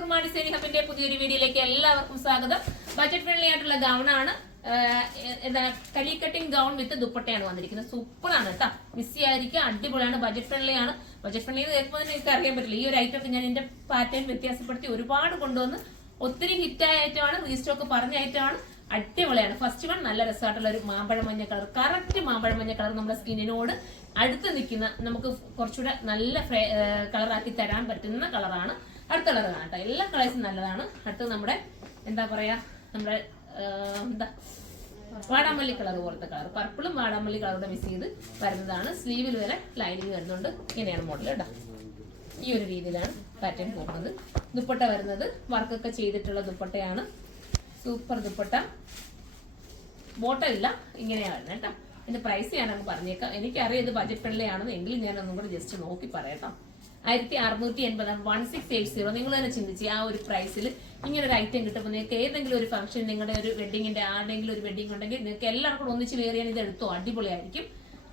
Soorma designing ഹബിന്റെ പുതിയൊരു വീഡിയോയിലേക്ക് എല്ലാവർക്കും സ്വാഗതം. ബജറ്റ് ഫ്രണ്ട്ലി ആയിട്ടുള്ള ഗൗൺ ആണ്. എന്താ കലി കട്ടിംഗ് ഗൗൺ വിത്ത് ദുപ്പട്ടയാണ് വന്നിരിക്കുന്നത്. സൂപ്പർ ആണ് കേട്ടോ, മിസ് ആയിരിക്കും, അടിപൊളിയാണ്, ബജറ്റ് ഫ്രണ്ട്ലി ആണ്. ബജറ്റ് ഫ്രണ്ട്ലി കേൾക്കുമ്പോൾ നിങ്ങൾക്ക് അറിയാൻ പറ്റില്ല. ഈ ഒരു ഐറ്റം ഒക്കെ ഞാൻ എന്റെ പാറ്റേൺ വ്യത്യാസപ്പെടുത്തി ഒരുപാട് കൊണ്ടുവന്ന് ഒത്തിരി ഹിറ്റായ ഐറ്റമാണ്, റീസ്റ്റോക്ക് പറഞ്ഞ ഐറ്റമാണ്. അടിപൊളിയാണ്. ഫസ്റ്റ് വൺ നല്ല രസമായിട്ടുള്ള ഒരു മാമ്പഴ മഞ്ഞ കളർ, കറക്റ്റ് മാമ്പഴ മഞ്ഞ കളർ, നമ്മുടെ സ്കിന്നിനോട് അടുത്ത് നിൽക്കുന്ന, നമുക്ക് കുറച്ചുകൂടെ നല്ല കളറാക്കി തരാൻ പറ്റുന്ന കളറാണ്. അടുത്ത കളർ കാണട്ടെ, എല്ലാ കളേഴ്സും നല്ലതാണ്. അടുത്ത് നമ്മുടെ എന്താ പറയാ, നമ്മുടെ എന്താ വാടാമല്ലി കളർ പോലത്തെ കളർ, പർപ്പിളും വാടാമല്ലി കളറുടെ മിക്സ് ചെയ്ത് വരുന്നതാണ്. സ്ലീവിൽ വരെ ലൈനിങ് വരുന്നുണ്ട്. ഇങ്ങനെയാണ് മോഡൽ കേട്ടോ. ഈ ഒരു രീതിയിലാണ് പാറ്റേൺ പോകുന്നത്. ദുപ്പട്ട വരുന്നത് വർക്കൊക്കെ ചെയ്തിട്ടുള്ള ദുപ്പട്ടയാണ്. സൂപ്പർ ദുപ്പട്ട, ബോട്ടം ഇല്ല, ഇങ്ങനെയാണ് വരുന്നത് കേട്ടോ. ഇതിന്റെ പ്രൈസ് ഞാനങ്ങ് പറഞ്ഞേക്കാം. എനിക്കറിയാം ഇത് ബജറ്റ് ഫ്രണ്ട്ലി ആണെന്ന്, എങ്കിലും ഞാൻ ഒന്നും കൂടെ ജസ്റ്റ് നോക്കി പറയാം. 1680, 1680. നിങ്ങൾ തന്നെ ചിന്തിച്ച് ആ ഒരു പ്രൈസിൽ ഇങ്ങനെ ഒരു ഐറ്റം കിട്ടുമ്പോൾ നിങ്ങൾക്ക് ഏതെങ്കിലും ഒരു ഫംഗ്ഷൻ, നിങ്ങളുടെ ഒരു വെഡിങ്ങിന്റെ ആരുടെങ്കിലും ഒരു വെഡിങ് ഉണ്ടെങ്കിൽ നിങ്ങൾക്ക് എല്ലാവർക്കും ഒന്നിച്ച് വേറെ ചെയ്യാൻ ഇത് എടുത്തോ, അടിപൊളിയായിരിക്കും.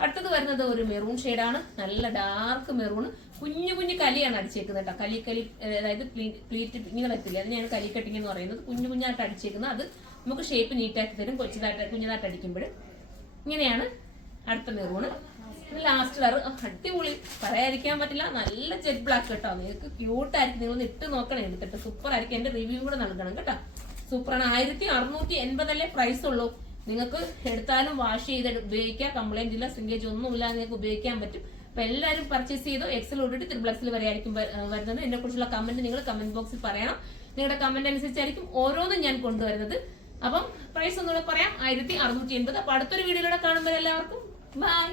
അടുത്തത് വരുന്നത് ഒരു മെറൂൺ ഷെയ്ഡാണ്, നല്ല ഡാർക്ക് മെറൂൺ. കുഞ്ഞു കുഞ്ഞു കലിയാണ് അടിച്ചേക്കുന്നത് കേട്ടോ. കലി അതായത് പ്ലീറ്റ് ഇങ്ങനെ എത്തില്ല, അത് ഞാൻ കലി കട്ടിങ് എന്ന് പറയുന്നത്. കുഞ്ഞു കുഞ്ഞായിട്ട് അടിച്ചേക്കുന്നത്, അത് നമുക്ക് ഷേപ്പ് നീറ്റാക്കി തരും. കുഞ്ഞതായിട്ട് അടിക്കുമ്പോൾ ഇങ്ങനെയാണ്. അടുത്ത മെറൂണ്, ലാസ്റ്റ് കളർ അടിപൊളി, പറയാതിരിക്കാൻ പറ്റില്ല. നല്ല ജെറ്റ് ബ്ലാക്ക് കേട്ടോ. നിങ്ങൾക്ക് ക്യൂട്ടായിരിക്കും, നിങ്ങളൊന്ന് ഇട്ട് നോക്കണം എടുത്തിട്ട്. സൂപ്പർ ആയിരിക്കും. എന്റെ റിവ്യൂ കൂടെ നൽകണം കേട്ടോ. സൂപ്പറാണ്. 1680 പ്രൈസ് ഉള്ളൂ. നിങ്ങൾക്ക് എടുത്താലും വാഷ് ചെയ്ത് ഉപയോഗിക്കാം, കംപ്ലൈന്റ് ഇല്ല, സിംഗേജ് ഒന്നുമില്ല, നിങ്ങൾക്ക് ഉപയോഗിക്കാൻ പറ്റും. അപ്പൊ എല്ലാവരും പർച്ചേസ് ചെയ്തോ. എക്സൽ തൊട്ടിട്ട് ത്രിബിൾ വരെ ആയിരിക്കും വരുന്നത്. എന്നെ കുറിച്ചുള്ള കമന്റ് നിങ്ങൾ കമന്റ് ബോക്സിൽ പറയണം. നിങ്ങളുടെ കമന്റ് അനുസരിച്ചായിരിക്കും ഓരോന്നും ഞാൻ കൊണ്ടുവരുന്നത്. അപ്പം പ്രൈസ് ഒന്നുകൂടെ പറയാം, 1680. അപ്പൊ അടുത്തൊരു വീഡിയോയിലൂടെ കാണുമ്പോൾ എല്ലാവർക്കും ബൈ.